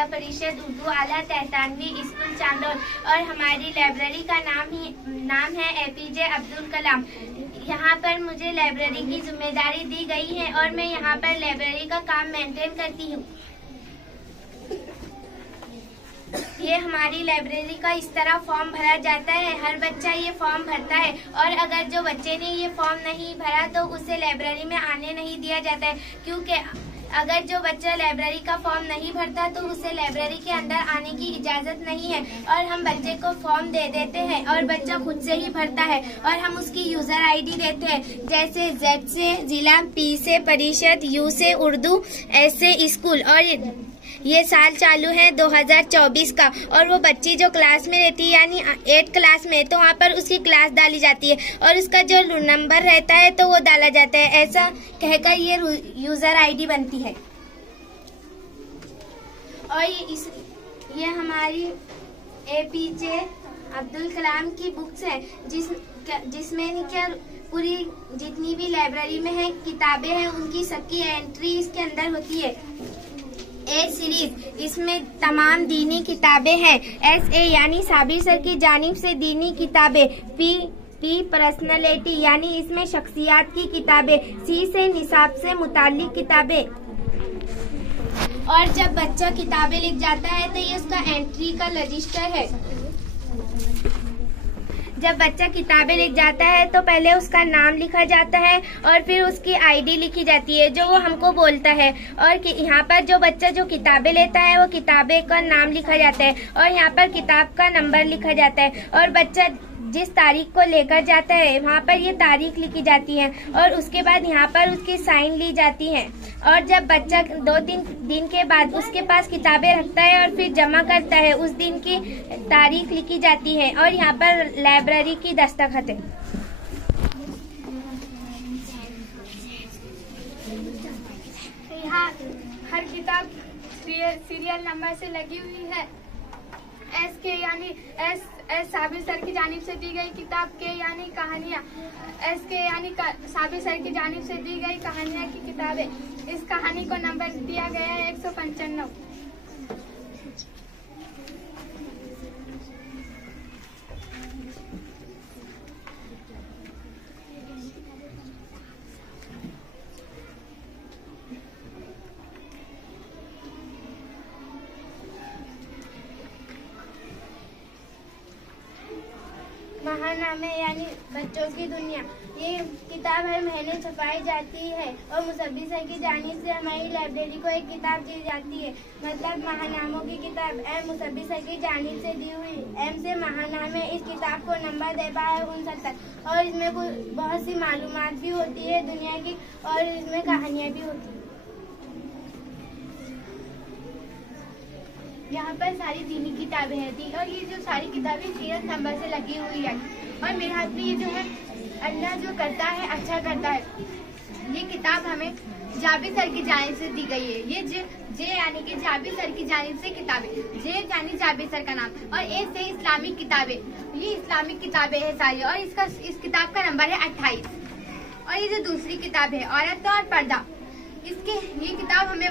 जिला परिषद उर्दू आला तहतानवी स्कूल चांदौर और हमारी लाइब्रेरी का नाम है एपीजे अब्दुल कलाम। यहाँ पर मुझे लाइब्रेरी की जिम्मेदारी दी गई है और मैं यहाँ पर लाइब्रेरी का काम मेंटेन करती हूँ। ये हमारी लाइब्रेरी का इस तरह फॉर्म भरा जाता है। हर बच्चा ये फॉर्म भरता है और अगर जो बच्चे ने ये फॉर्म नहीं भरा तो उसे लाइब्रेरी में आने नहीं दिया जाता है, क्योंकि अगर जो बच्चा लाइब्रेरी का फॉर्म नहीं भरता तो उसे लाइब्रेरी के अंदर आने की इजाजत नहीं है। और हम बच्चे को फॉर्म दे देते हैं और बच्चा खुद से ही भरता है और हम उसकी यूजर आईडी देते हैं, जैसे Z से जिला, P से परिषद, U से उर्दू, S से स्कूल। और ये साल चालू है 2024 का और वो बच्ची जो क्लास में रहती है यानी 8 क्लास में, तो वहाँ पर उसकी क्लास डाली जाती है और उसका जो नंबर रहता है तो वो डाला जाता है। ऐसा कहकर ये यूजर आईडी बनती है। और ये हमारी एपीजे अब्दुल कलाम की बुक्स है जिसमें क्या पूरी जितनी भी लाइब्रेरी में है किताबें हैं उनकी सबकी एंट्री इसके अंदर होती है। A सीरीज, इसमें तमाम दीनी किताबें हैं। SA यानी साबिर सर की जानिब से दीनी किताबें। P पर्सनालिटी यानी इसमें शख्सियात की किताबें। C से निसाब से मुताल्लिक किताबें। और जब बच्चा किताबें लिख जाता है तो ये उसका एंट्री का रजिस्टर है। जब बच्चा किताबें लिख जाता है तो पहले उसका नाम लिखा जाता है और फिर उसकी आईडी लिखी जाती है जो वो हमको बोलता है। और यहाँ पर जो बच्चा जो किताबें लेता है वो किताबें का नाम लिखा जाता है और यहाँ पर किताब का नंबर लिखा जाता है। और बच्चा जिस तारीख को लेकर जाता है वहाँ पर ये तारीख लिखी जाती है और उसके बाद यहाँ पर उसकी साइन ली जाती है। और जब बच्चा 2-3 दिन के बाद उसके पास किताबें रखता है और फिर जमा करता है, उस दिन की तारीख लिखी जाती है और यहाँ पर लाइब्रेरी की दस्तखत है। यहाँ हर किताब सीरियल नंबर से लगी हुई है। एस के यानी एस साबिर सर की जानिब से दी गई किताब के यानी कहानियाँ। एस के यानी साबिर सर की जानिब से दी गई कहानियाँ की किताबें। इस कहानी को नंबर दिया गया है 195। महानामे यानी बच्चों की दुनिया, ये किताब हर महीने छपाई जाती है और मुसब्बिर सर की जानिब से हमारी लाइब्रेरी को एक किताब दी जाती है। मतलब महानामों की किताब M मुसब्बिर सर की जानिब से दी हुई। M से महानामे, इस किताब को नंबर दे पाया 69 और इसमें बहुत सी मालूमात भी होती है दुनिया की और इसमें कहानियाँ भी होती है। यहाँ पर सारी दीनी किताबें हैं और ये जो सारी किताबें सीरियल नंबर से लगी हुई है। और मेरे हाथ में ये जो है अल्लाह जो करता है अच्छा करता है, ये किताब हमें जाबिर सर की जानिब से दी गई है। ये जे यानी कि जाबिर सर की जानिब से किताबें, जे यानी जाबिर सर का नाम और ए से इस्लामिक किताबें, ये इस्लामिक किताबें हैं सारी। और इस किताब का नंबर है 28। और ये जो दूसरी किताब है औरत और पर्दा, ये किताब हमें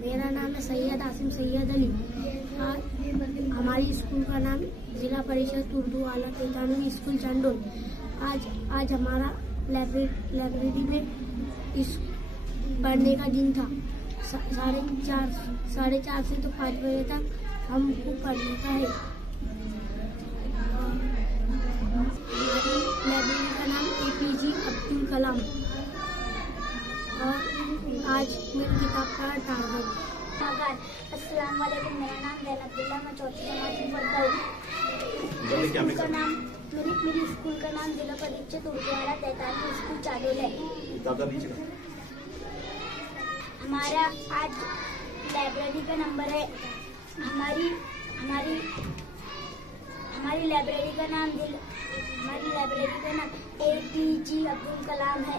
मेरा नाम है सैयद आसिम सैयद अली। हमारी स्कूल का नाम जिला परिषद उर्दू आला तहतानवी स्कूल चांदौर। आज हमारा लाइब्रेरी में इस पढ़ने का दिन था। 4:30 से तो 5 बजे तक हमको पढ़ने का है। लाइब्रेरी का नाम APJ अब्दुल कलाम। और आज मेरी किताब का टारगेट। अस्सलाम वालेकुम, मेरा नाम ज़ैनबुल्ला, मैं चौथी जमात में पढ़ता हूँ। मेरी स्कूल का नाम जिला परिषद उर्दूवाला 43 स्कूल चादोल है। हमारा आज लाइब्रेरी का नंबर है। हमारी लाइब्रेरी का नाम APJ अब्दुल कलाम है।